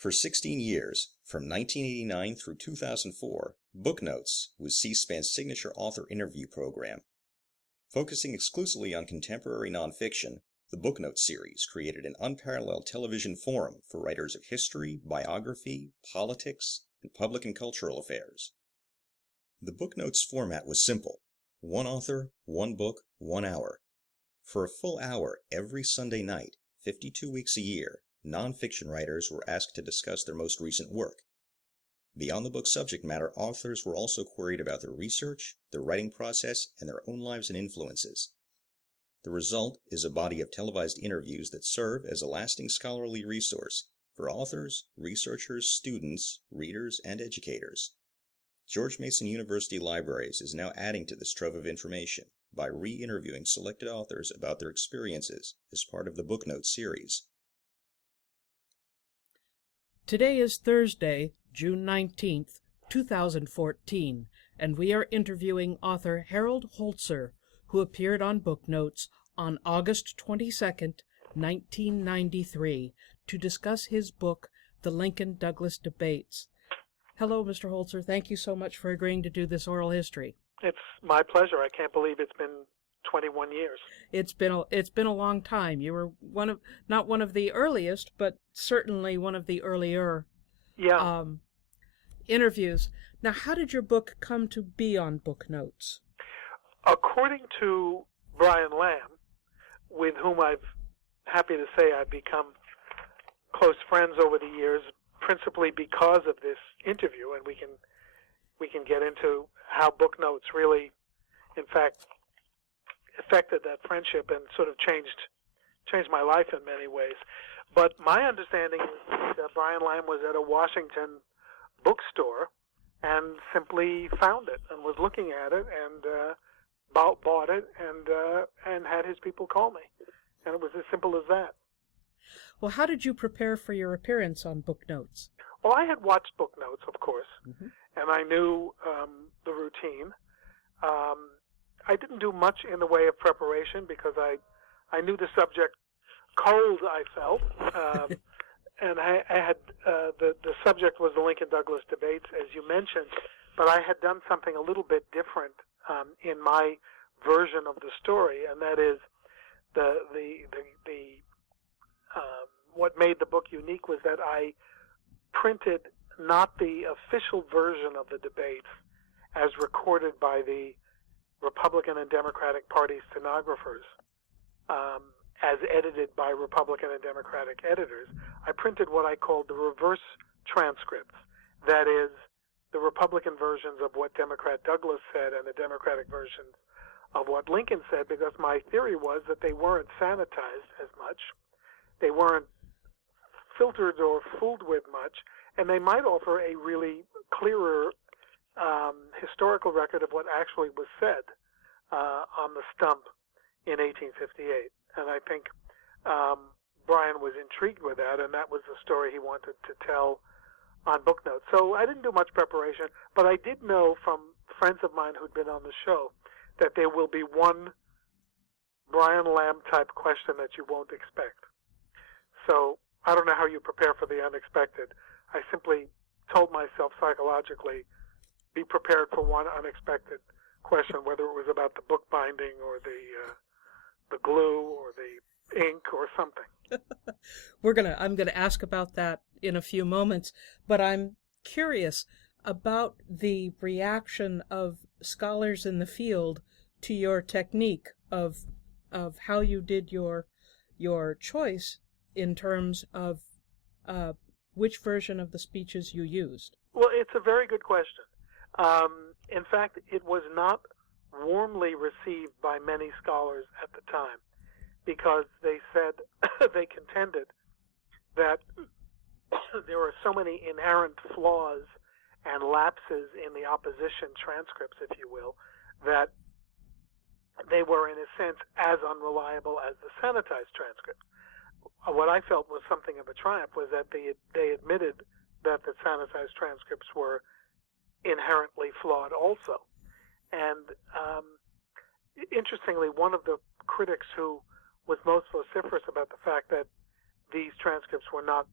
For 16 years, from 1989 through 2004, Booknotes was C-SPAN's signature author interview program. Focusing exclusively on contemporary nonfiction, the Booknotes series created an unparalleled television forum for writers of history, biography, politics, and public and cultural affairs. The Booknotes format was simple: one author, one book, 1 hour. For a full hour every Sunday night, 52 weeks a year, nonfiction writers were asked to discuss their most recent work. Beyond the book's subject matter, authors were also queried about their research, their writing process, and their own lives and influences. The result is a body of televised interviews that serve as a lasting scholarly resource for authors, researchers, students, readers, and educators. George Mason University Libraries is now adding to this trove of information by re-interviewing selected authors about their experiences as part of the Booknotes series. Today is Thursday, June 19th, 2014, and we are interviewing author Harold Holzer, who appeared on Booknotes on August 22nd, 1993, to discuss his book, The Lincoln-Douglas Debates. Hello, Mr. Holzer. Thank you so much for agreeing to do this oral history. It's my pleasure. I can't believe it's been 21 years. It's been a long time. You were not one of the earliest, but certainly one of the earlier interviews. Now, how did your book come to be on Booknotes? According to Brian Lamb, with whom happy to say I've become close friends over the years, principally because of this interview, and we can get into how Booknotes really, in fact, affected that friendship and sort of changed my life in many ways. But my understanding is that Brian Lamb was at a Washington bookstore and simply found it and was looking at it and bought it and had his people call me. And it was as simple as that. Well, how did you prepare for your appearance on Booknotes? Well, I had watched Booknotes, of course, and I knew the routine. I didn't do much in the way of preparation because I knew the subject cold, I felt. And I had the subject was the Lincoln-Douglas debates, as you mentioned, but I had done something a little bit different in my version of the story, and that is what made the book unique was that I printed not the official version of the debates as recorded by the Republican and Democratic Party stenographers, as edited by Republican and Democratic editors. I printed what I called the reverse transcripts. That is, the Republican versions of what Democrat Douglas said and the Democratic versions of what Lincoln said, because my theory was that they weren't sanitized as much. They weren't filtered or fooled with much, and they might offer a really clearer historical record of what actually was said on the stump in 1858. And I think Brian was intrigued with that, and that was the story he wanted to tell on Booknotes. So I didn't do much preparation, but I did know from friends of mine who'd been on the show that there will be one Brian Lamb type question that you won't expect. So I don't know how you prepare for the unexpected. I simply told myself psychologically, be prepared for one unexpected question, whether it was about the book binding or the glue or the ink or something. I'm gonna ask about that in a few moments, but I'm curious about the reaction of scholars in the field to your technique of how you did your choice in terms of which version of the speeches you used. Well, it's a very good question. In fact, it was not warmly received by many scholars at the time, because they said, they contended that there were so many inherent flaws and lapses in the opposition transcripts, if you will, that they were, in a sense, as unreliable as the sanitized transcripts. What I felt was something of a triumph was that they admitted that the sanitized transcripts were inherently flawed also. And interestingly, one of the critics who was most vociferous about the fact that these transcripts were not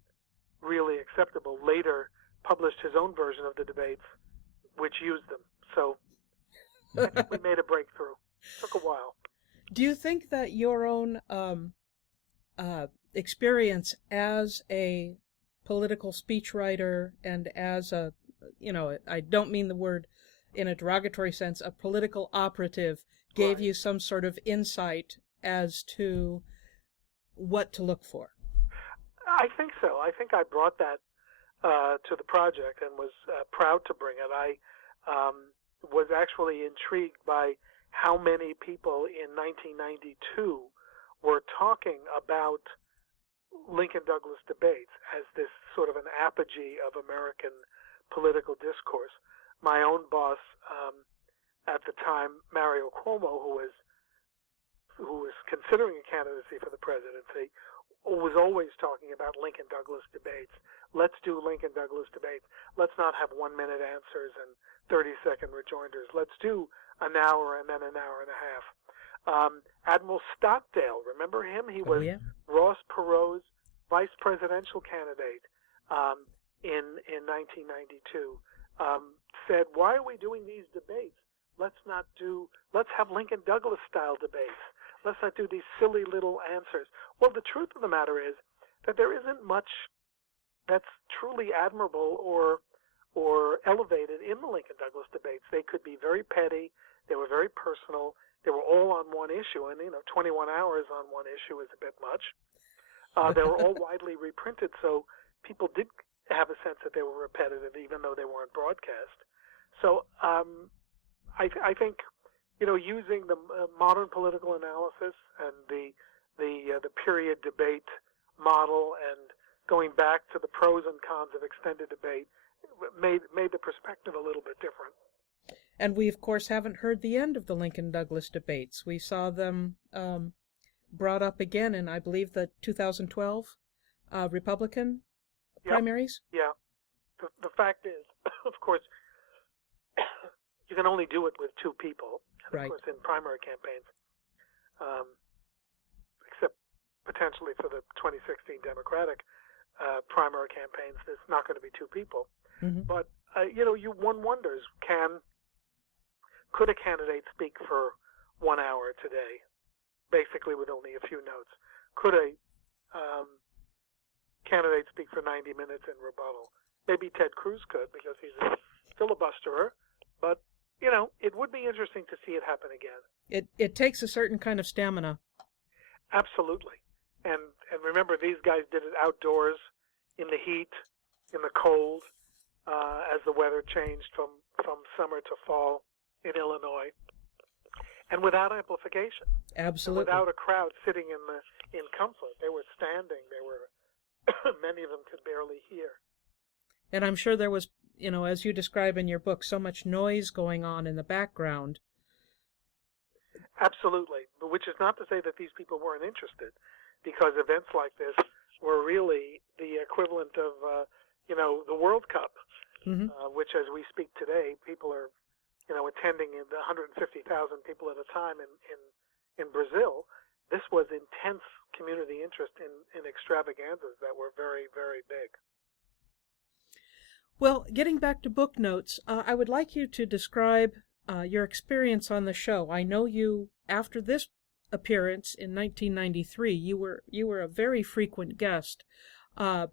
really acceptable later published his own version of the debates, which used them. So I think we made a breakthrough. Took a while. Do you think that your own experience as a political speechwriter and as a, I don't mean the word in a derogatory sense, a political operative, gave you some sort of insight as to what to look for? I think so. I think I brought that to the project and was proud to bring it. I was actually intrigued by how many people in 1992 were talking about Lincoln-Douglas debates as this sort of an apogee of American political discourse. My own boss at the time, Mario Cuomo, who was considering a candidacy for the presidency, was always talking about Lincoln-Douglas debates. Let's do Lincoln-Douglas debates. Let's not have 1-minute answers and 30-second rejoinders. Let's do an hour and then an hour and a half. Admiral Stockdale, remember him? He was Ross Perot's vice presidential candidate in 1992. Said, why are we doing these debates? Let's have Lincoln-Douglas style debates. Let's not do these silly little answers. Well, the truth of the matter is that there isn't much that's truly admirable or elevated in the Lincoln-Douglas debates. They could be very petty. They were very personal. They were all on one issue, and 21 hours on one issue is a bit much. They were all widely reprinted, so people did have a sense that they were repetitive, even though they weren't broadcast. So I think using the modern political analysis and the period debate model and going back to the pros and cons of extended debate made the perspective a little bit different. And we, of course, haven't heard the end of the Lincoln-Douglas debates. We saw them brought up again in, I believe, the 2012 Republican primaries. Yeah. The fact is, of course, you can only do it with two people. And of course, in primary campaigns, except potentially for the 2016 Democratic primary campaigns, there's not going to be two people. Mm-hmm. But one wonders, could a candidate speak for 1 hour today, basically with only a few notes? Could a candidate speak for 90 minutes in rebuttal? Maybe Ted Cruz could, because he's a filibusterer, but it would be interesting to see it happen again. It takes a certain kind of stamina. Absolutely. And remember, these guys did it outdoors, in the heat, in the cold, as the weather changed from summer to fall in Illinois, and without amplification. Absolutely. And without a crowd sitting in comfort. They were standing. They were many of them could barely hear. And I'm sure there was, as you describe in your book, so much noise going on in the background. Absolutely, but which is not to say that these people weren't interested, because events like this were really the equivalent of, the World Cup, mm-hmm. Which, as we speak today, people are, attending 150,000 people at a time in Brazil. This was intense community interest in extravaganzas that were very, very big. Well, getting back to Booknotes, I would like you to describe your experience on the show. I know you, after this appearance in 1993, you were a very frequent guest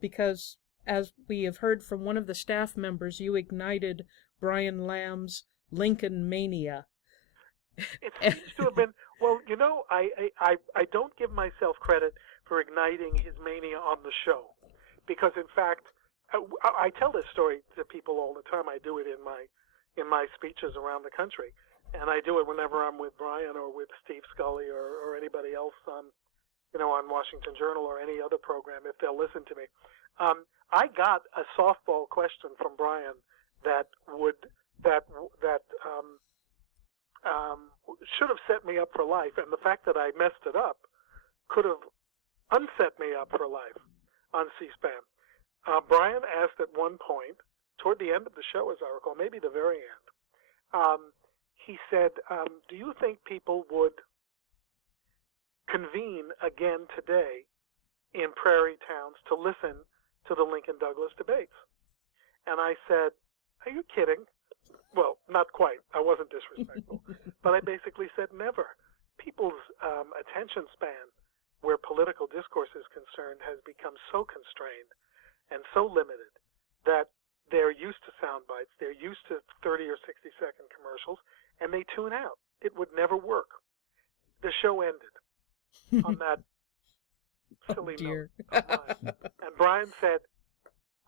because, as we have heard from one of the staff members, you ignited Brian Lamb's Lincoln mania. It seems to have been, well, I don't give myself credit for igniting his mania on the show, because in fact, I tell this story to people all the time. I do it in my speeches around the country, and I do it whenever I'm with Brian or with Steve Scully or anybody else on Washington Journal or any other program, if they'll listen to me. I got a softball question from Brian that should have set me up for life, and the fact that I messed it up could have unset me up for life on C-SPAN. Brian asked at one point, toward the end of the show, as I recall, maybe the very end, he said, do you think people would convene again today in prairie towns to listen to the Lincoln-Douglas debates? And I said, "Are you kidding?" Well, not quite. I wasn't disrespectful. But I basically said never. People's attention span, where political discourse is concerned, has become so constrained and so limited that they're used to sound bites, they're used to 30 or 60-second commercials, and they tune out. It would never work. The show ended on that silly note of mine. And Brian said,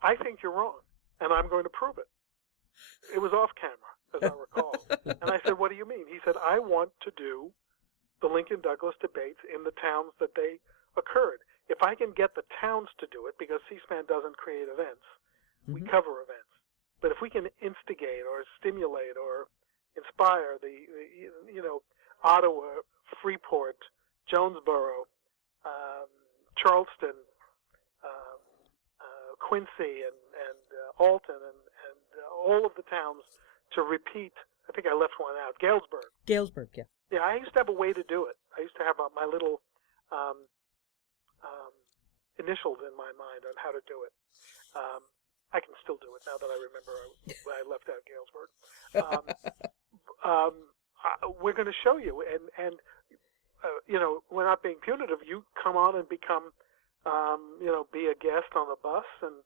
"I think you're wrong, and I'm going to prove it." It was off camera, as I recall. And I said, "What do you mean?" He said, "I want to do the Lincoln-Douglas debates in the towns that they occurred. If I can get the towns to do it, because C-SPAN doesn't create events, we cover events. But if we can instigate or stimulate or inspire the Ottawa, Freeport, Jonesboro, Charleston, Quincy, and Alton, and all of the towns to repeat." I think I left one out. Galesburg. Galesburg, yeah. Yeah, I used to have a way to do it. I used to have my little initials in my mind on how to do it. I can still do it now that I remember I left out Galesburg. We're going to show you, and we're not being punitive. You come on and become, be a guest on the bus and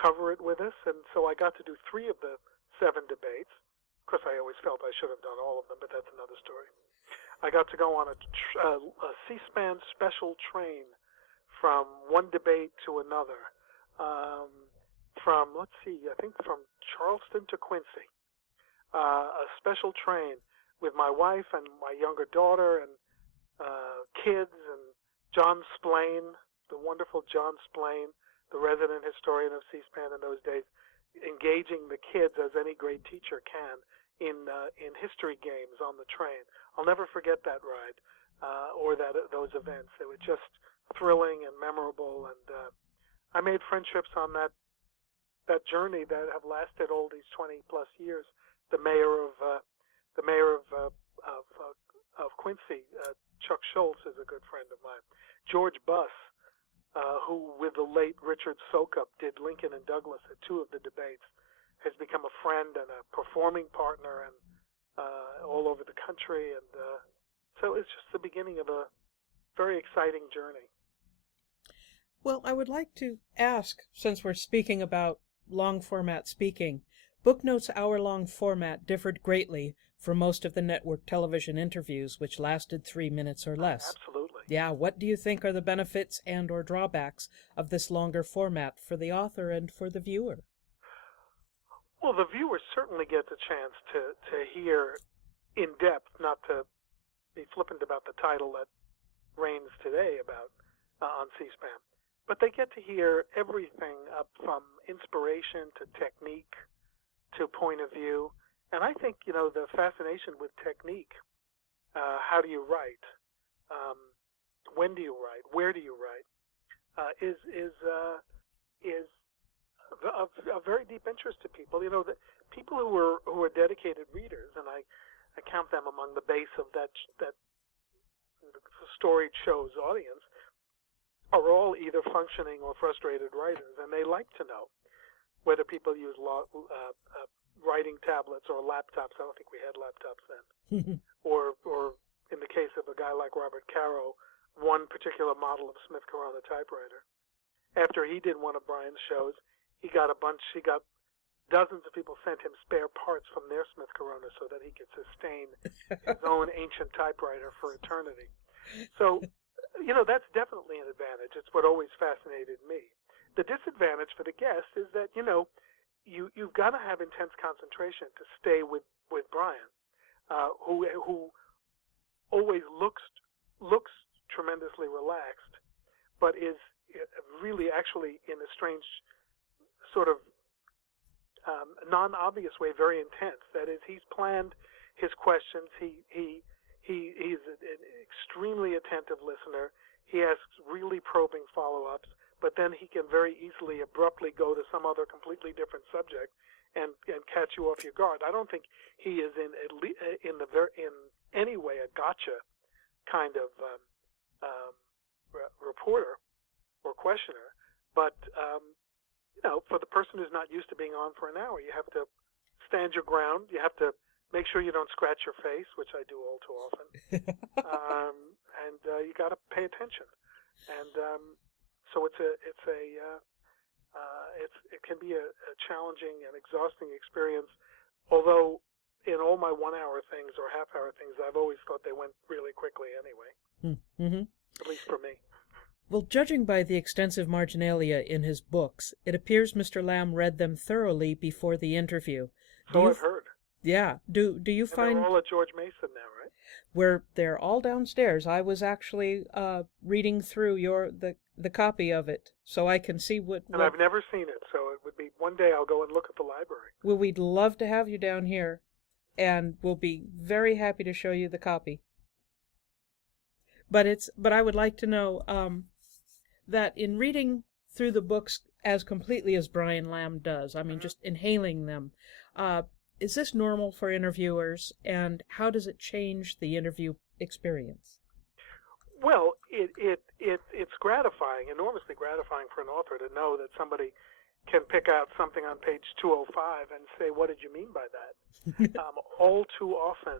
cover it with us. And so I got to do 3 of the 7 debates. Of course, I always felt I should have done all of them, but that's another story. I got to go on a C-SPAN special train from one debate to another, from Charleston to Quincy, a special train with my wife and my younger daughter and kids, and John Splain, the wonderful John Splain, the resident historian of C-SPAN in those days, engaging the kids as any great teacher can in history games on the train. I'll never forget that ride or those events. They were just thrilling and memorable, and I made friendships on that journey that have lasted all these 20+ years. The mayor of Quincy, Chuck Schultz, is a good friend of mine. George Buss, who with the late Richard Sokup did Lincoln and Douglas at 2 of the debates, has become a friend and a performing partner, and all over the country. And so it's just the beginning of a very exciting journey. Well, I would like to ask, since we're speaking about long format speaking, Booknotes' hour-long format differed greatly from most of the network television interviews, which lasted 3 minutes or less. Absolutely. Yeah, what do you think are the benefits and or drawbacks of this longer format for the author and for the viewer? Well, the viewers certainly get the chance to hear in depth, not to be flippant about the title that reigns today about on C-SPAN, but they get to hear everything up from inspiration to technique to point of view. And I think, the fascination with technique, how do you write, when do you write, where do you write, is of very deep interest to people. The people who are dedicated readers, and I count them among the base of that storied show's audience, are all either functioning or frustrated writers, and they like to know whether people use writing tablets or laptops. I don't think we had laptops then. or in the case of a guy like Robert Caro, one particular model of Smith Corona typewriter. After he did one of Brian's shows, he got dozens of people sent him spare parts from their Smith Corona so that he could sustain his own ancient typewriter for eternity. So, that's definitely an advantage. It's what always fascinated me. The disadvantage for the guest is that, you've got to have intense concentration to stay with Brian, who always looks tremendously relaxed, but is really actually in a strange sort of non-obvious way very intense. That is, he's planned his questions. He's an extremely attentive listener. He asks really probing follow-ups, but then he can very easily abruptly go to some other completely different subject and catch you off your guard. I don't think he is in any way a gotcha kind of reporter or questioner, but for the person who's not used to being on for an hour, you have to stand your ground. You have to make sure you don't scratch your face, which I do all too often. And you got to pay attention. And so it can be a challenging and exhausting experience. Although in all my 1 hour things or half hour things, I've always thought they went really quickly anyway. Mm-hmm. At least for me. Well, judging by the extensive marginalia in his books, it appears Mr. Lamb read them thoroughly before the interview. So I've heard. Yeah. Do you find... they're all at George Mason now, right? They're all downstairs. I was actually reading through the copy of it, so I can see what... And I've never seen it, so it would be one day I'll go and look at the library. Well, we'd love to have you down here, and we'll be very happy to show you the copy. But I would like to know that in reading through the books as completely as Brian Lamb does, I mean, just inhaling them, is this normal for interviewers, and how does it change the interview experience? Well, it's gratifying, enormously gratifying for an author to know that somebody can pick out something on page 205 and say, "What did you mean by that?" All too often,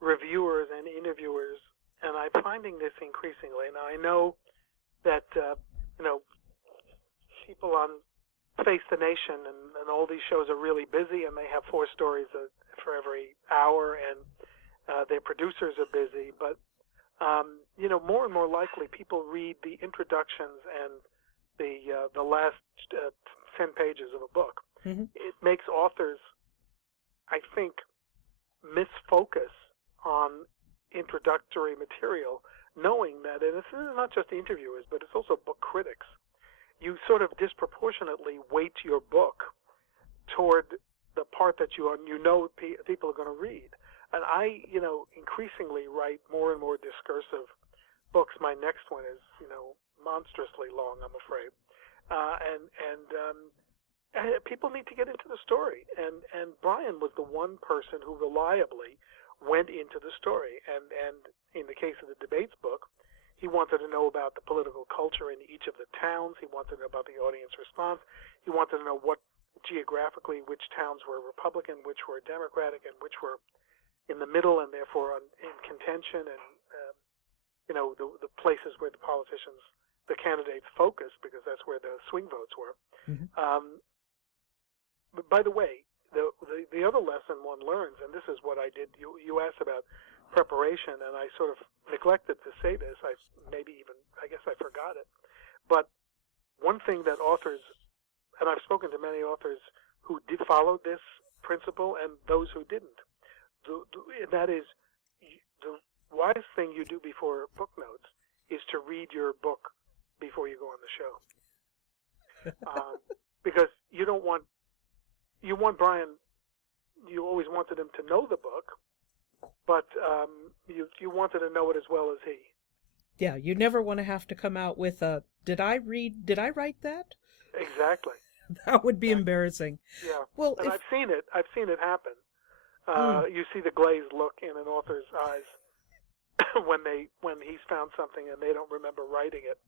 reviewers and interviewers, and I'm finding this increasingly. Now, I know that people on Face the Nation and all these shows are really busy, and they have 4 stories for every hour, and their producers are busy. But more and more likely, people read the introductions and the last 10 pages of a book. Mm-hmm. It makes authors, I think, misfocus on introductory material, knowing that, and this is not just the interviewers, but it's also book critics. You sort of disproportionately weight your book toward the part that people are going to read. And I, increasingly write more and more discursive books. My next one is, monstrously long, I'm afraid. And people need to get into the story. And Brian was the one person who reliably went into the story. And in the case of the debates book, he wanted to know about the political culture in each of the towns. He wanted to know about the audience response. He wanted to know geographically, which towns were Republican, which were Democratic, and which were in the middle and therefore in contention, and the places where the candidates focused, because that's where the swing votes were. Mm-hmm. But by the way, the other lesson one learns, and this is what I did. You asked about preparation, and I sort of neglected to say this. I guess I forgot it. But one thing that authors, and I've spoken to many authors who did follow this principle and those who didn't, that is, the wise thing you do before book notes is to read your book before you go on the show. Because you want Brian, you always wanted him to know the book, but you wanted to know it as well as he. Yeah, you never want to have to come out with a, did I write that? Exactly. That would be embarrassing. Yeah. Well, and I've seen it happen. You see the glazed look in an author's eyes when he's found something and they don't remember writing it.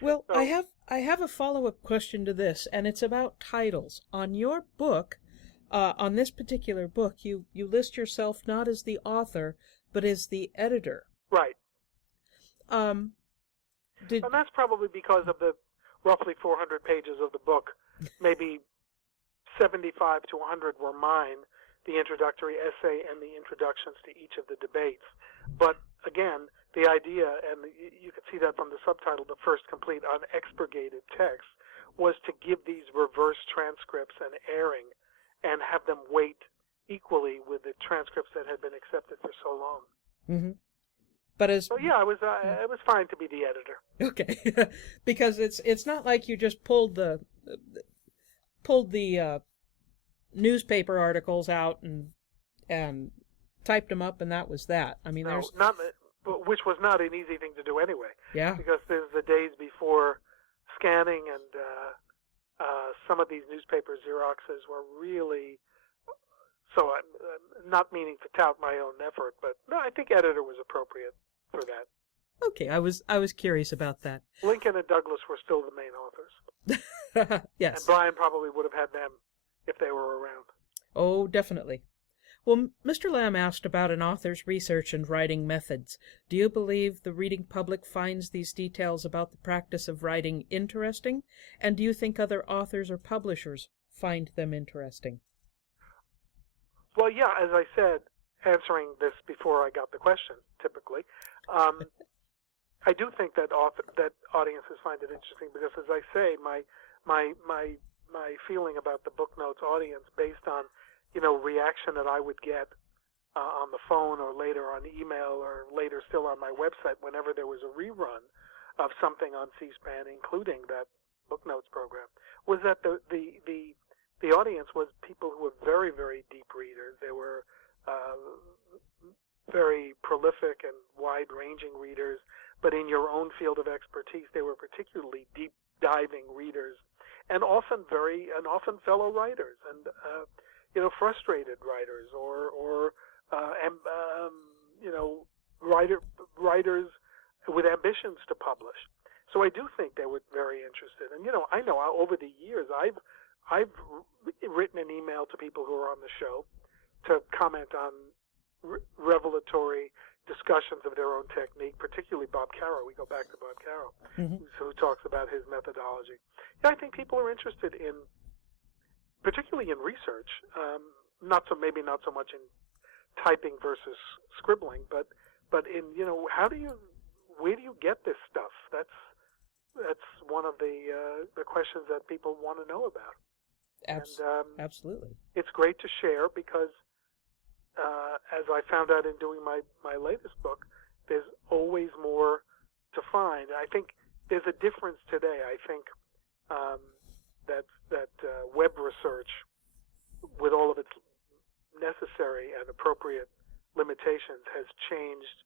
Well, so, I have a follow-up question to this, and it's about titles. On your book, on this particular book, you list yourself not as the author, but as the editor. Right. And that's probably because of the roughly 400 pages of the book. Maybe 75 to 100 were mine, the introductory essay and the introductions to each of the debates. But again, the idea, and you can see that from the subtitle, The First Complete Unexpurgated Text, was to give these reverse transcripts an airing and have them weight equally with the transcripts that had been accepted for so long. Mm-hmm. But so yeah, it was fine to be the editor. Okay, because it's not like you just pulled the newspaper articles out and typed them up and that was that. I mean, which was not an easy thing to do anyway. Yeah. Because there's the days before scanning, and some of these newspaper Xeroxes were really. So I'm not meaning to tout my own effort, but no, I think editor was appropriate for that. Okay, I was curious about that. Lincoln and Douglas were still the main authors. Yes. And Brian probably would have had them if they were around. Oh, definitely. Well, Mr. Lamb asked about an author's research and writing methods. Do you believe the reading public finds these details about the practice of writing interesting? And do you think other authors or publishers find them interesting? Well, yeah, as I said, answering this before I got the question, typically, I do think that audiences find it interesting because, as I say, my feeling about the Booknotes audience, based on reaction that I would get on the phone or later on email or later still on my website whenever there was a rerun of something on C-SPAN, including that Booknotes program, was that the audience was people who were very, very deep readers. They were very prolific and wide-ranging readers, but in your own field of expertise, they were particularly deep-diving readers, and often fellow writers, and frustrated writers, or writers with ambitions to publish. So I do think they were very interested. And I know over the years I've written an email to people who are on the show to comment on revelatory discussions of their own technique, particularly Bob Caro. We go back to Bob Caro, who talks about his methodology. Yeah, I think people are interested in, particularly in research, maybe not so much in typing versus scribbling, but in where do you get this stuff? That's one of the questions that people want to know about. Absolutely. It's great to share because, as I found out in doing my latest book, there's always more to find. I think there's a difference today. I think that web research, with all of its necessary and appropriate limitations, has changed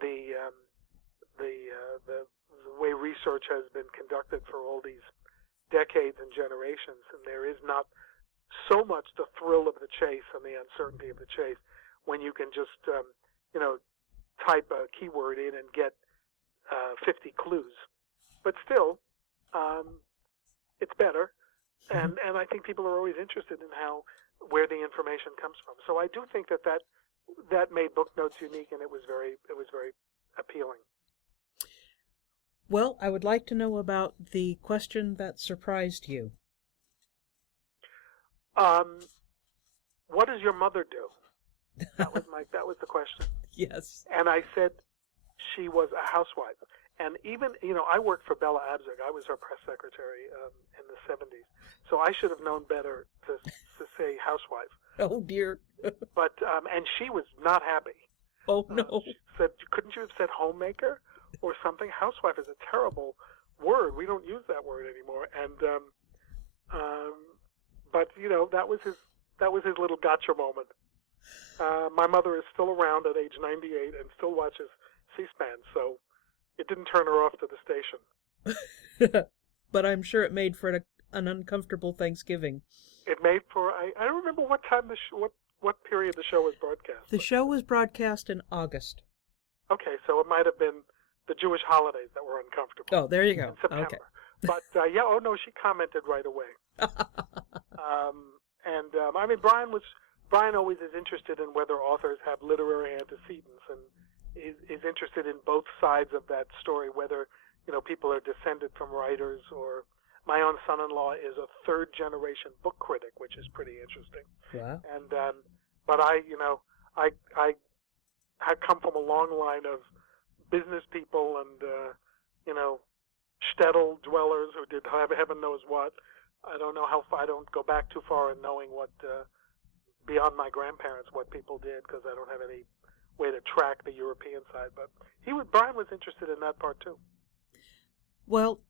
the way research has been conducted for all these decades and generations, and there is not so much the thrill of the chase and the uncertainty of the chase when you can just type a keyword in and get 50 clues. But still, it's better, and I think people are always interested in where the information comes from. So I do think that made Booknotes unique, and it was very appealing. Well, I would like to know about the question that surprised you. What does your mother do? That was the question. Yes. And I said she was a housewife. And even, I worked for Bella Abzug. I was her press secretary in the 70s. So I should have known better to say housewife. Oh, dear. But and she was not happy. Oh, no. She said, couldn't you have said homemaker or something? Housewife is a terrible word. We don't use that word anymore. And but that was his little gotcha moment. My mother is still around at age 98 and still watches C-SPAN, so it didn't turn her off to the station. But I'm sure it made for an uncomfortable Thanksgiving. It made for, I don't remember what time what period the show was broadcast. The show was broadcast in August. Okay, so it might have been the Jewish holidays that were uncomfortable. Oh, there you go. In September. Okay. But she commented right away. I mean, Brian always is interested in whether authors have literary antecedents, and is interested in both sides of that story, whether people are descended from writers, or my own son-in-law is a third-generation book critic, which is pretty interesting. Wow. And but I come from a long line of business people and shtetl dwellers who did heaven knows what. I don't know how far. I don't go back too far in knowing what beyond my grandparents what people did, because I don't have any way to track the European side. But Brian was interested in that part too. Well,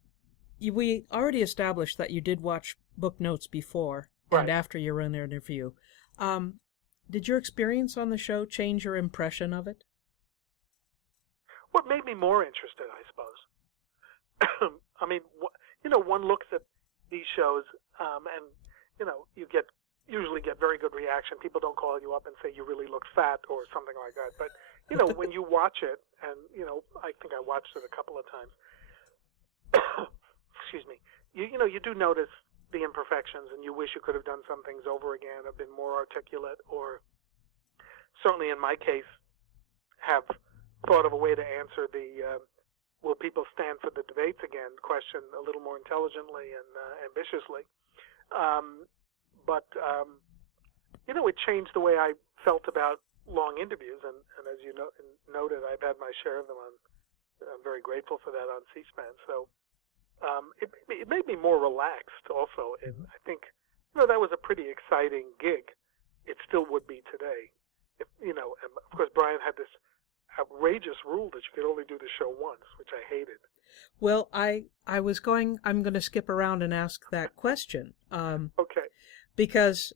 we already established that you did watch Booknotes before and after your own interview. Did your experience on the show change your impression of it? What made me more interested, I suppose. I mean, one looks at these shows, and you usually get very good reaction. People don't call you up and say you really look fat or something like that, but when you watch it, and, I think I watched it a couple of times, excuse me, you do notice the imperfections, and you wish you could have done some things over again, or been more articulate, or certainly in my case, have thought of a way to answer the will people stand for the debates again question a little more intelligently and ambitiously. But it changed the way I felt about long interviews, and as you noted, I've had my share of them I'm very grateful for that on C-SPAN. So it made me more relaxed also, and I think that was a pretty exciting gig. It still would be today. And of course Brian had this outrageous rule that you could only do the show once, which I hated. Well, I'm going to skip around and ask that question. Okay. Because,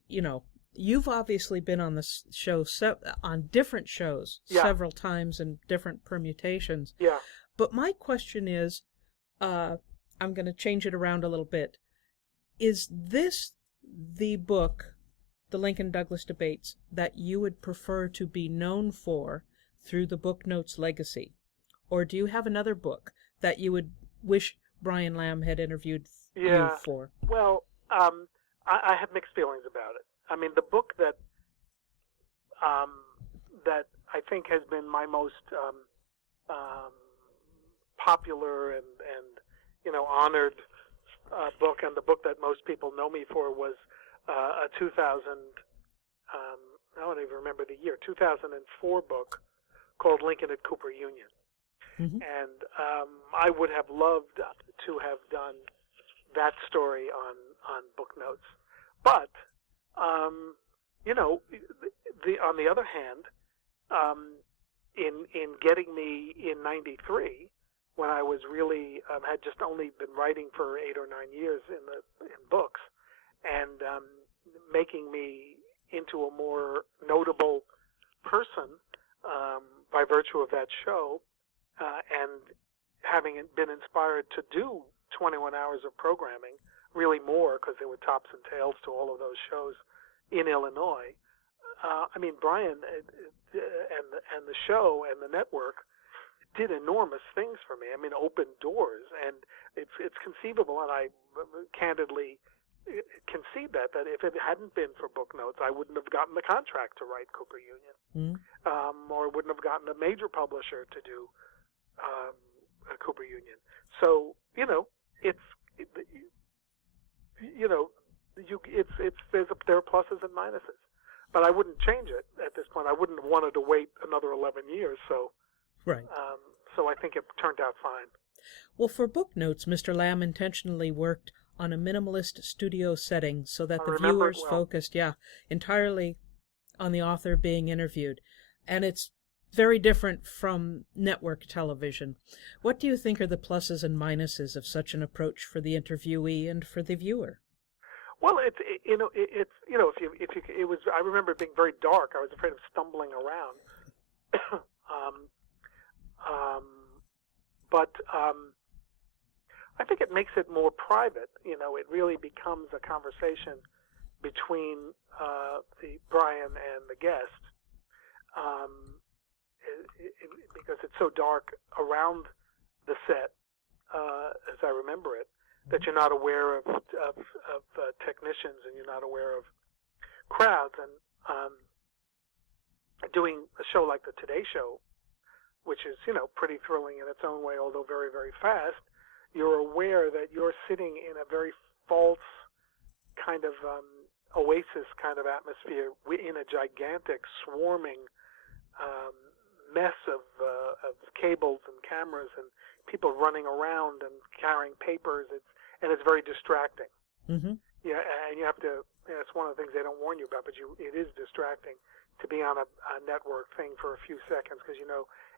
you've obviously been on the show, on different shows several times in different permutations. Yeah. But my question is, I'm going to change it around a little bit. Is this the book, the Lincoln Douglas debates, that you would prefer to be known for through the Booknotes legacy? Or do you have another book that you would wish Brian Lamb had interviewed you for? Well, I have mixed feelings about it. I mean, the book that I think has been my most popular and honored book, and the book that most people know me for, was a 2000, I don't even remember the year, 2004 book called Lincoln at Cooper Union. Mm-hmm. And I would have loved to have done that story on Booknotes. But, on the other hand, in getting me in '93, when I was really, had just only been writing for 8 or 9 years in books, and making me into a more notable person by virtue of that show, and having been inspired to do 21 hours of programming, really more, because there were tops and tails to all of those shows in Illinois. Brian and the show and the network did enormous things for me. Opened doors, and it's conceivable, and I candidly concede that if it hadn't been for Booknotes, I wouldn't have gotten the contract to write Cooper Union, or wouldn't have gotten a major publisher to do Cooper Union. So there are pluses and minuses, but I wouldn't change it at this point. I wouldn't have wanted to wait another 11 years. So right. So I think it turned out fine. Well, for Booknotes, Mr. Lamb intentionally worked on a minimalist studio setting so that the viewers focused, entirely on the author being interviewed. And it's very different from network television. What do you think are the pluses and minuses of such an approach for the interviewee and for the viewer? Well, I remember it being very dark. I was afraid of stumbling around. But I think it makes it more private. It really becomes a conversation between the Brian and the guest, because it's so dark around the set, as I remember it, that you're not aware of technicians, and you're not aware of crowds. And doing a show like the Today Show, which is pretty thrilling in its own way, although very, very fast, you're aware that you're sitting in a very false kind of oasis kind of atmosphere in a gigantic swarming mess of cables and cameras and people running around and carrying papers. It's very distracting. Mm-hmm. Yeah, and you have to. It's one of the things they don't warn you about, but it is distracting to be on a network thing for a few seconds, because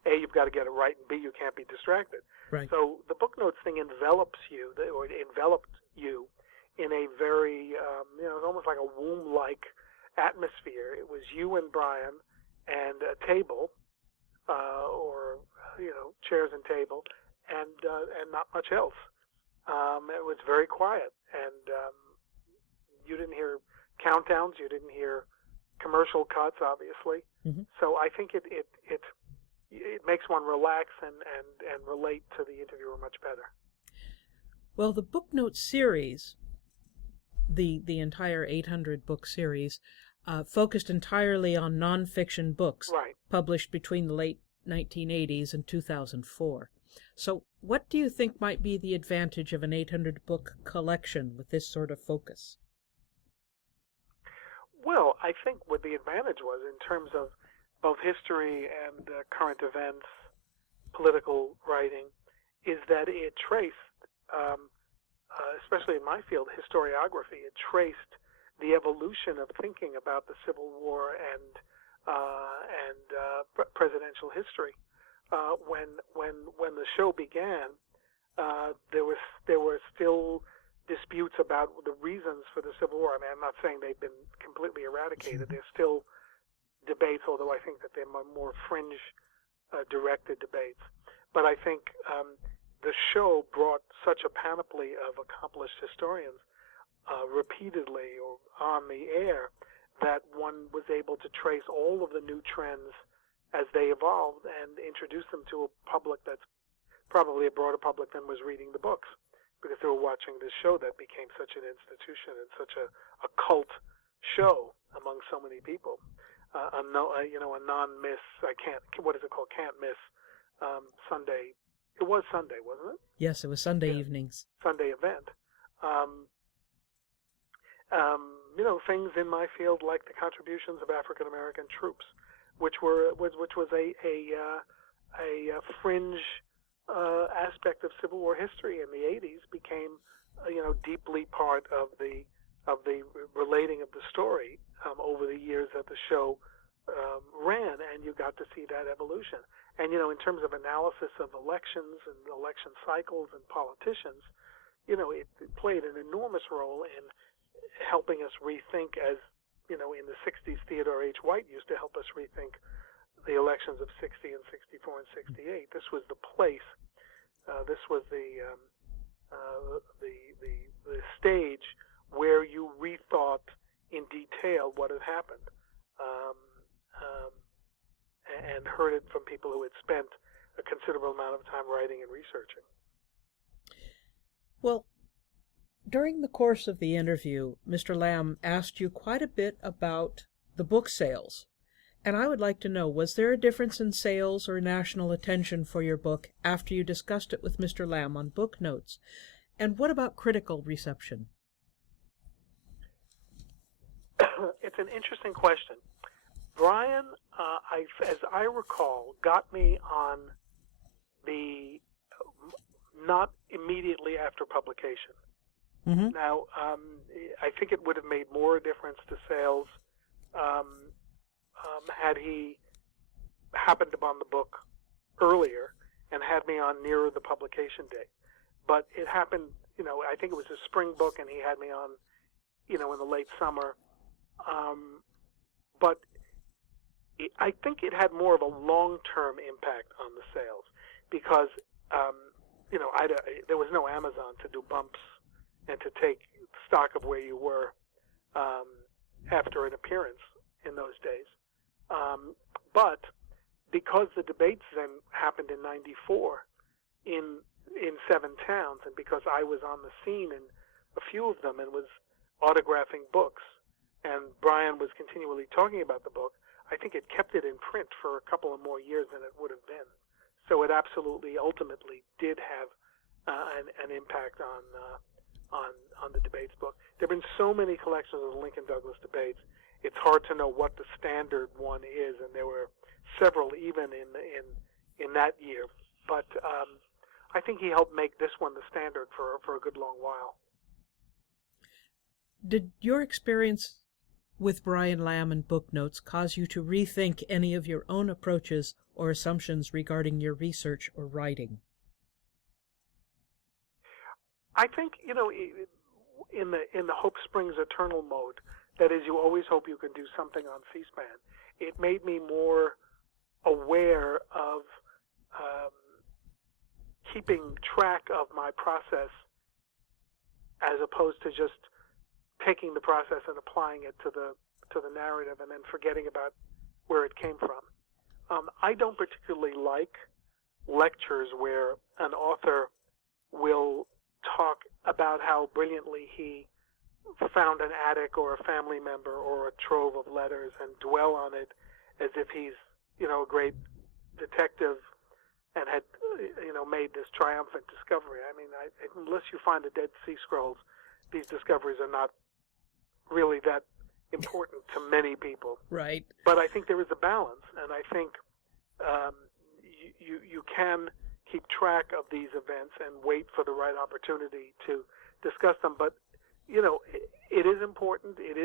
A, you've got to get it right, and B, you can't be distracted. Right. So the Booknotes thing envelops you, or it enveloped you in a very, almost like a womb-like atmosphere. It was you and Brian and a table, or chairs and table, and not much else. It was very quiet, and you didn't hear countdowns, you didn't hear commercial cuts, obviously. Mm-hmm. So I think it it makes one relax and relate to the interviewer much better. Well, the Booknotes series, the entire 800-book series, focused entirely on nonfiction books Right. published between the late 1980s and 2004. So what do you think might be the advantage of an 800-book collection with this sort of focus? Well, I think what the advantage was in terms of both history and current events, political writing, is that it traced, especially in my field, historiography, it traced the evolution of thinking about the Civil War and presidential history. When the show began, there were still disputes about the reasons for the Civil War. I mean, I'm not saying they've been completely eradicated. There's still debates, although I think that they're more fringe-directed debates. But I think the show brought such a panoply of accomplished historians repeatedly or on the air that one was able to trace all of the new trends as they evolved and introduce them to a public that's probably a broader public than was reading the books, because they were watching this show that became such an institution and such a cult show among so many people. A non-miss, what is it called? Can't miss Sunday. It was Sunday, wasn't it? Yes, it was Sunday evenings. Sunday event. Things in my field like the contributions of African American troops, which was a fringe aspect of Civil War history in the 80s, became deeply part of the relating of the story over the years that the show ran, and you got to see that evolution. And in terms of analysis of elections and election cycles and politicians, it played an enormous role in helping us rethink, as in the 60s, Theodore H. White used to help us rethink the elections of 60 and 64 and 68. This was the place. This was the stage where you rethought in detail what had happened, and heard it from people who had spent a considerable amount of time writing and researching. Well, during the course of the interview, Mr. Lamb asked you quite a bit about the book sales. And I would like to know, was there a difference in sales or national attention for your book after you discussed it with Mr. Lamb on Booknotes? And what about critical reception? It's an interesting question. Brian, as I recall, got me on the not immediately after publication. Mm-hmm. Now, I think it would have made more difference to sales had he happened upon the book earlier and had me on nearer the publication date. But it happened, I think it was a spring book, and he had me on, in the late summer. But I think it had more of a long-term impact on the sales because, there was no Amazon to do bumps and to take stock of where you were after an appearance in those days. But because the debates then happened in '94 in 7 towns, and because I was on the scene in a few of them and was autographing books, and Brian was continually talking about the book, I think it kept it in print for a couple of more years than it would have been. So it absolutely, ultimately, did have an impact on the debates book. There have been so many collections of the Lincoln Douglas debates. It's hard to know what the standard one is, and there were several even in that year. But I think he helped make this one the standard for a good long while. Did your experience with Brian Lamb and Booknotes cause you to rethink any of your own approaches or assumptions regarding your research or writing? I think, in the Hope Springs Eternal mode, that is, you always hope you can do something on C-SPAN, it made me more aware of keeping track of my process as opposed to just taking the process and applying it to the narrative and then forgetting about where it came from. I don't particularly like lectures where an author will talk about how brilliantly he found an attic or a family member or a trove of letters and dwell on it as if he's, a great detective and had, made this triumphant discovery. I mean, unless you find the Dead Sea Scrolls, these discoveries are not really that important to many people. Right. But I think there is a balance, and I think you can keep track of these events and wait for the right opportunity to discuss them. But it is important. It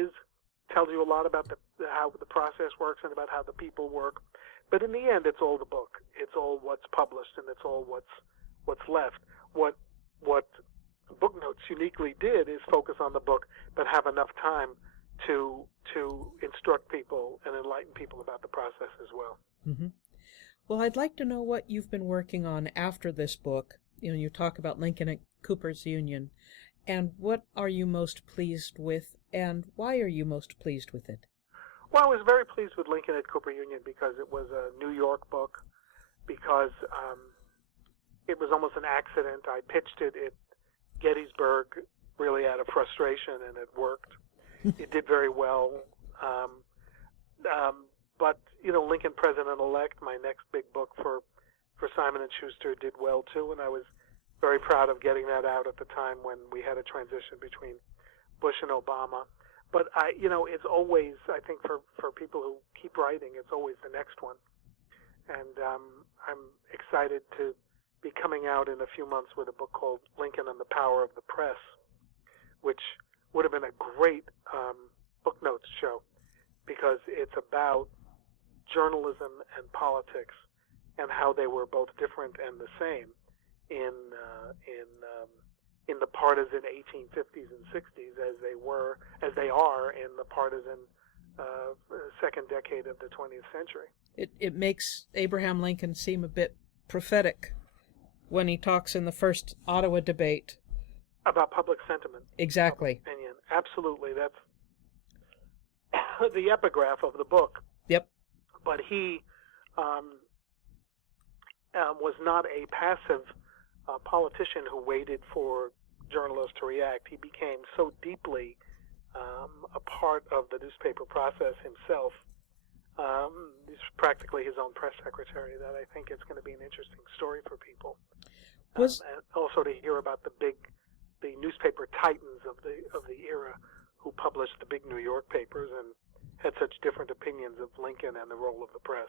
tells you a lot about how the process works and about how the people work. But in the end, it's all the book. It's all what's published, and it's all what's left. What Booknotes uniquely did is focus on the book, but have enough time to instruct people and enlighten people about the process as well. Mm-hmm. Well, I'd like to know what you've been working on after this book. You talk about Lincoln at Cooper's Union, and what are you most pleased with, and why are you most pleased with it? Well, I was very pleased with Lincoln at Cooper Union because it was a New York book, because it was almost an accident. I pitched it at Gettysburg really out of frustration, and it worked. It did very well. But, Lincoln President-elect, my next big book for Simon & Schuster, did well, too, and I was very proud of getting that out at the time when we had a transition between Bush and Obama. But, it's always, I think, for people who keep writing, it's always the next one. And I'm excited to be coming out in a few months with a book called Lincoln and the Power of the Press, which would have been a great Booknotes show, because it's about journalism and politics and how they were both different and the same in the partisan 1850s and 60s as they are in the partisan second decade of the 20th century. It makes Abraham Lincoln seem a bit prophetic when he talks in the first Ottawa debate about public sentiment. Exactly. Public opinion. Absolutely. That's the epigraph of the book. Yep. But he was not a passive politician who waited for journalists to react. He became so deeply a part of the newspaper process himself. He's practically his own press secretary. That I think it's going to be an interesting story for people. And also to hear about the newspaper titans of the era who published the big New York papers and had such different opinions of Lincoln and the role of the press.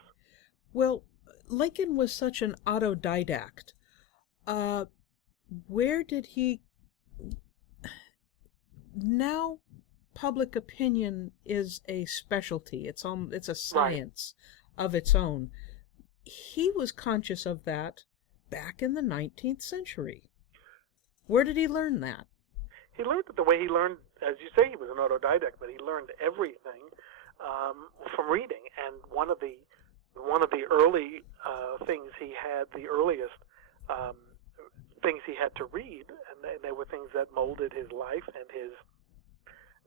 Well, Lincoln was such an autodidact. Where did he... Now public opinion is a specialty. It's a science of its own. He was conscious of that back in the 19th century. Where did he learn that? He learned it the way he learned, as you say, he was an autodidact, but he learned everything from reading. And one of the early things he had, the earliest things he had to read, and they were things that molded his life and his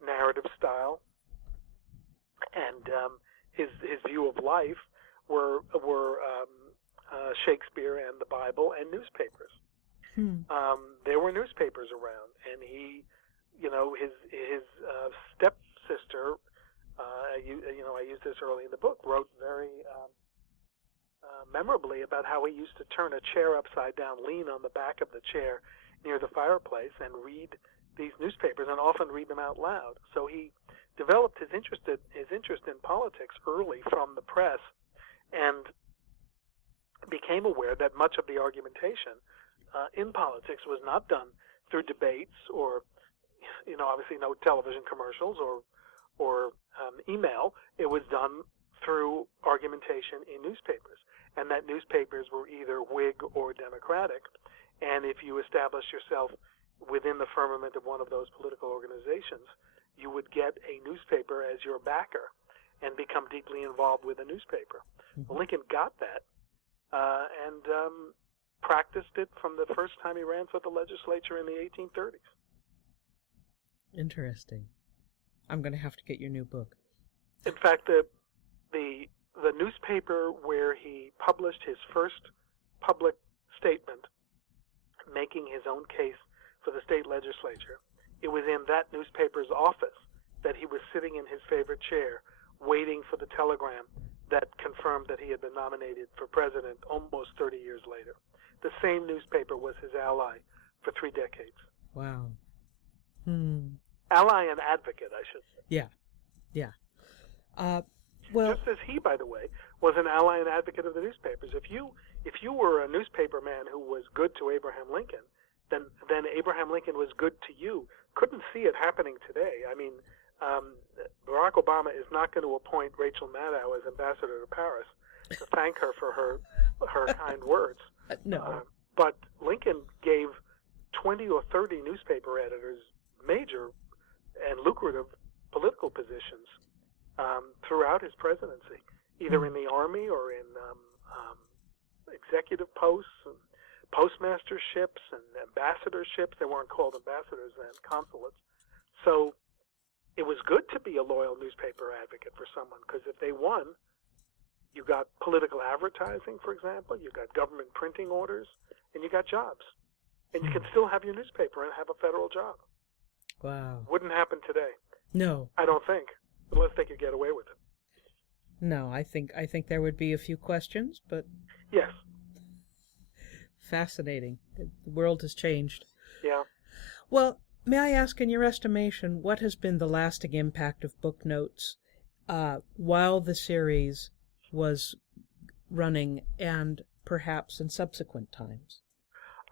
narrative style and his view of life were Shakespeare and the Bible and newspapers. There were newspapers around, and he, his stepsister, I used this early in the book, wrote very memorably about how he used to turn a chair upside down, lean on the back of the chair near the fireplace, and read these newspapers, and often read them out loud. So he developed his interest in politics early from the press, and became aware that much of the argumentation in politics was not done through debates or, obviously no television commercials or email. It was done through argumentation in newspapers, and that newspapers were either Whig or Democratic. And if you establish yourself within the firmament of one of those political organizations, you would get a newspaper as your backer and become deeply involved with the newspaper. Well, Lincoln got that and practiced it from the first time he ran for the legislature in the 1830s. Interesting. I'm going to have to get your new book. In fact, the the newspaper where he published his first public statement making his own case for the state legislature. It was in that newspaper's office that he was sitting in his favorite chair waiting for the telegram that confirmed that he had been nominated for president almost 30 years later. The same newspaper was his ally for 3 decades. Wow. Ally and advocate, I should say. Yeah. Well, just as he, by the way, was an ally and advocate of the newspapers. If you were a newspaper man who was good to Abraham Lincoln, then Abraham Lincoln was good to you. Couldn't see it happening today. I mean, Barack Obama is not going to appoint Rachel Maddow as ambassador to Paris to thank her for her kind words. no. But Lincoln gave 20 or 30 newspaper editors major and lucrative political positions throughout his presidency, either in the Army or in executive posts and postmasterships and ambassadorships. They weren't called ambassadors then, consulates. So it was good to be a loyal newspaper advocate for someone, because if they won, you got political advertising, for example, you got government printing orders, and you got jobs. And you can still have your newspaper and have a federal job. Wow. Wouldn't happen today. No. I don't think, unless they could get away with it. No, I think there would be a few questions, but Yes. fascinating. The world has changed. Yeah. Well, may I ask, in your estimation, what has been the lasting impact of Booknotes while the series was running and perhaps in subsequent times?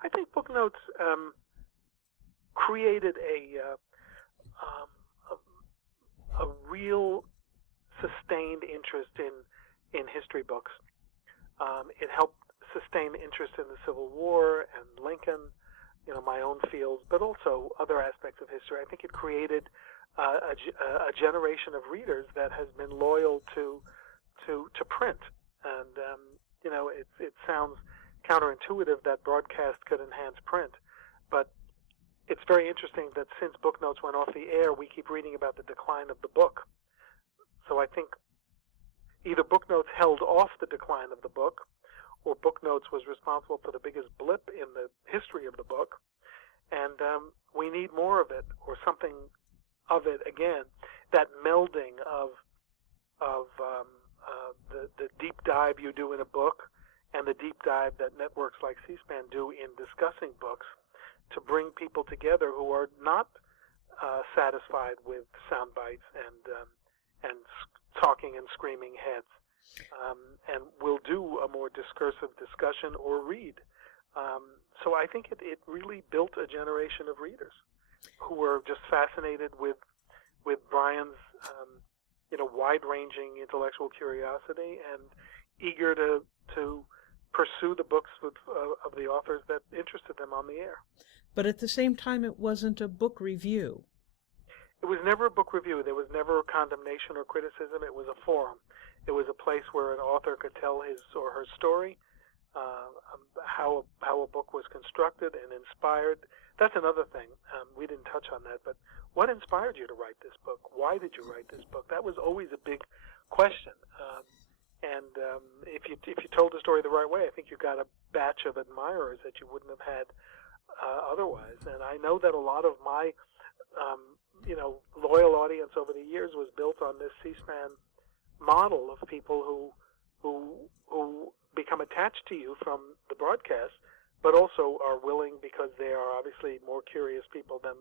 I think Booknotes created a real sustained interest in history books. It helped sustain interest in the Civil War and Lincoln, my own fields, but also other aspects of history. I think it created a generation of readers that has been loyal to print. And it sounds counterintuitive that broadcast could enhance print, but it's very interesting that since Booknotes went off the air, we keep reading about the decline of the book. So I think either Booknotes held off the decline of the book, or Booknotes was responsible for the biggest blip in the history of the book, and we need more of it, or something of it again. That melding of the deep dive you do in a book and the deep dive that networks like C-SPAN do in discussing books, to bring people together who are not satisfied with sound bites and talking and screaming heads, and will do a more discursive discussion or read. So I think it really built a generation of readers who were just fascinated with Brian's wide-ranging intellectual curiosity and eager to pursue the books of the authors that interested them on the air. But at the same time, it wasn't a book review. It was never a book review. There was never condemnation or criticism. It was a forum. It was a place where an author could tell his or her story, how a book was constructed and inspired. That's another thing. We didn't touch on that, but what inspired you to write this book? Why did you write this book? That was always a big question. And if you told the story the right way, I think you got a batch of admirers that you wouldn't have had otherwise. And I know that a lot of my loyal audience over the years was built on this C-SPAN model of people who become attached to you from the broadcast, but also are willing, because they are obviously more curious people than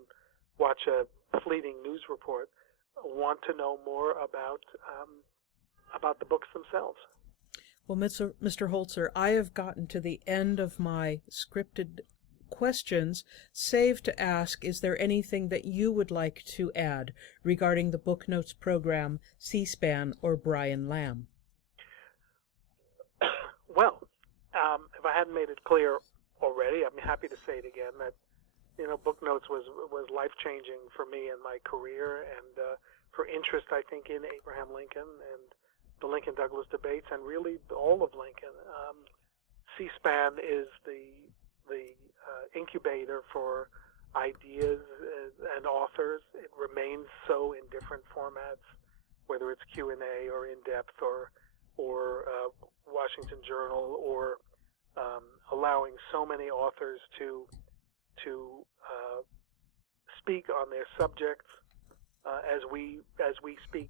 watch a fleeting news report, want to know more about the books themselves. Well, Mr. Holzer, I have gotten to the end of my scripted questions, save to ask, is there anything that you would like to add regarding the Booknotes program, C-SPAN, or Brian Lamb? Well, if I hadn't made it clear already, I'm happy to say it again, that Booknotes was life-changing for me in my career, and for interest, I think, in Abraham Lincoln and the Lincoln-Douglas debates, and really all of Lincoln. C-SPAN is the incubator for ideas and authors. It remains so in different formats, whether it's Q&A or in-depth or or Washington Journal, or allowing so many authors to speak on their subjects as we speak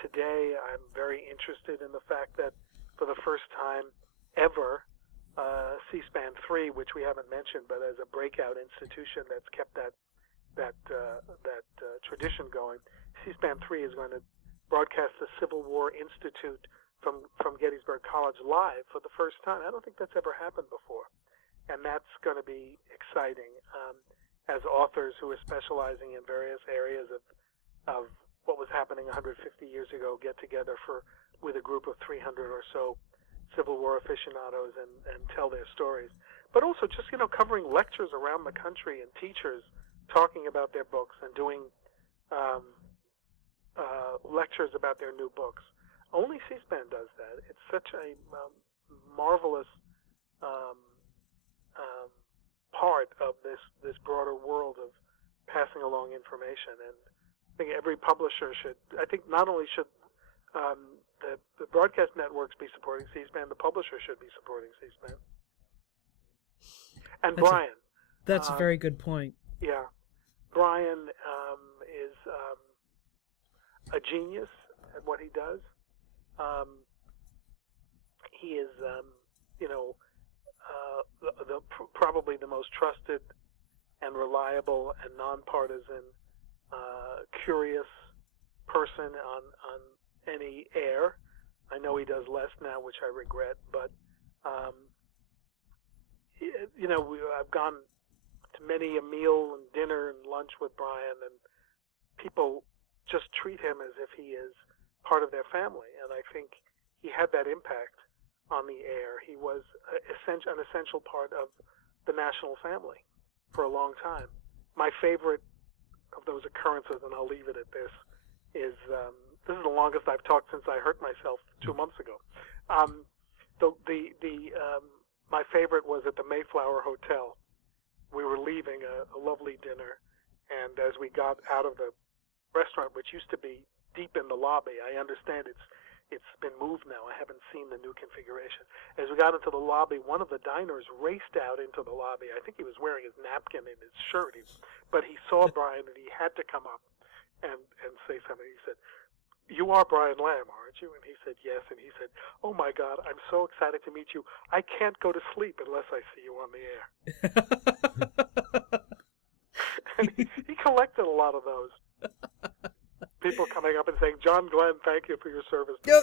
today. I'm very interested in the fact that for the first time ever, C-SPAN 3, which we haven't mentioned, but as a breakout institution that's kept that tradition going, C-SPAN 3 is going to broadcast the Civil War Institute from Gettysburg College live for the first time. I don't think that's ever happened before, and that's going to be exciting. As authors who are specializing in various areas of what was happening 150 years ago get together with a group of 300 or so Civil War aficionados and tell their stories. But also just, covering lectures around the country and teachers talking about their books and doing lectures about their new books. Only C-SPAN does that. It's such a marvelous part of this broader world of passing along information. And I think every publisher should, not only should the broadcast networks be supporting C-SPAN, the publisher should be supporting C-SPAN. And Brian. That's a very good point. Yeah. Brian is a genius at what he does. He is, probably the most trusted and reliable and nonpartisan, curious person on any air. I know he does less now, which I regret, but I've gone to many a meal and dinner and lunch with Brian, and people just treat him as if he is part of their family, and I think he had that impact on the air. He was an essential part of the national family for a long time. My favorite of those occurrences, and I'll leave it at this, is this is the longest I've talked since I hurt myself 2 months ago. My favorite was at the Mayflower Hotel. We were leaving a lovely dinner, and as we got out of the restaurant, which used to be deep in the lobby, I understand it's been moved now. I haven't seen the new configuration. As we got into the lobby, one of the diners raced out into the lobby. I think he was wearing his napkin in his shirt, but he saw Brian, and he had to come up and say something. He said, "You are Brian Lamb, aren't you?" And he said, "Yes." And he said, "Oh my God, I'm so excited to meet you. I can't go to sleep unless I see you on the air." And he collected a lot of those. People coming up and saying, "John Glenn, thank you for your service." Yeah.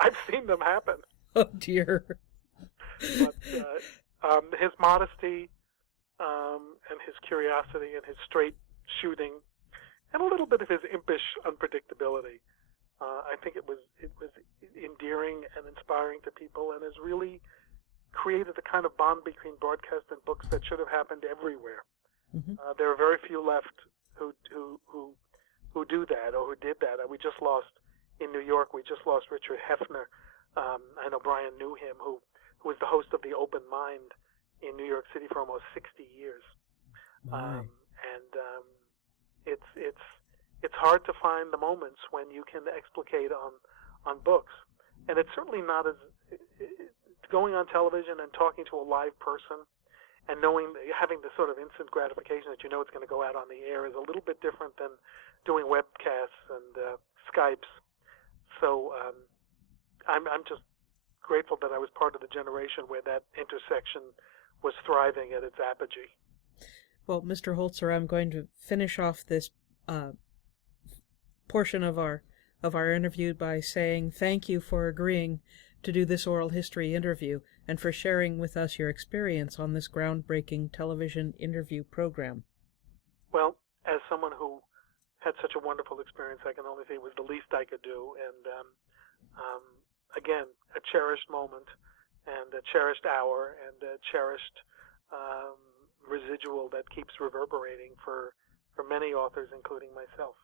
I've seen them happen. Oh, dear. But his modesty and his curiosity and his straight shooting and a little bit of his impish unpredictability, I think it was endearing and inspiring to people, and has really created the kind of bond between broadcast and books that should have happened everywhere. Mm-hmm. There are very few left who do that or who did that. We just lost in New York. We just lost Richard Hefner. I know Brian knew him, who was the host of the Open Mind in New York City for almost 60 years. It's hard to find the moments when you can explicate on books, and it's certainly not as going on television and talking to a live person and having the sort of instant gratification that it's going to go out on the air is a little bit different than doing webcasts and Skypes. So I'm just grateful that I was part of the generation where that intersection was thriving at its apogee. Well, Mr. Holzer, I'm going to finish off this portion of our interview by saying thank you for agreeing to do this oral history interview and for sharing with us your experience on this groundbreaking television interview program. Well, as someone who had such a wonderful experience, I can only say it was the least I could do. And again, a cherished moment and a cherished hour and a cherished residual that keeps reverberating for many authors, including myself.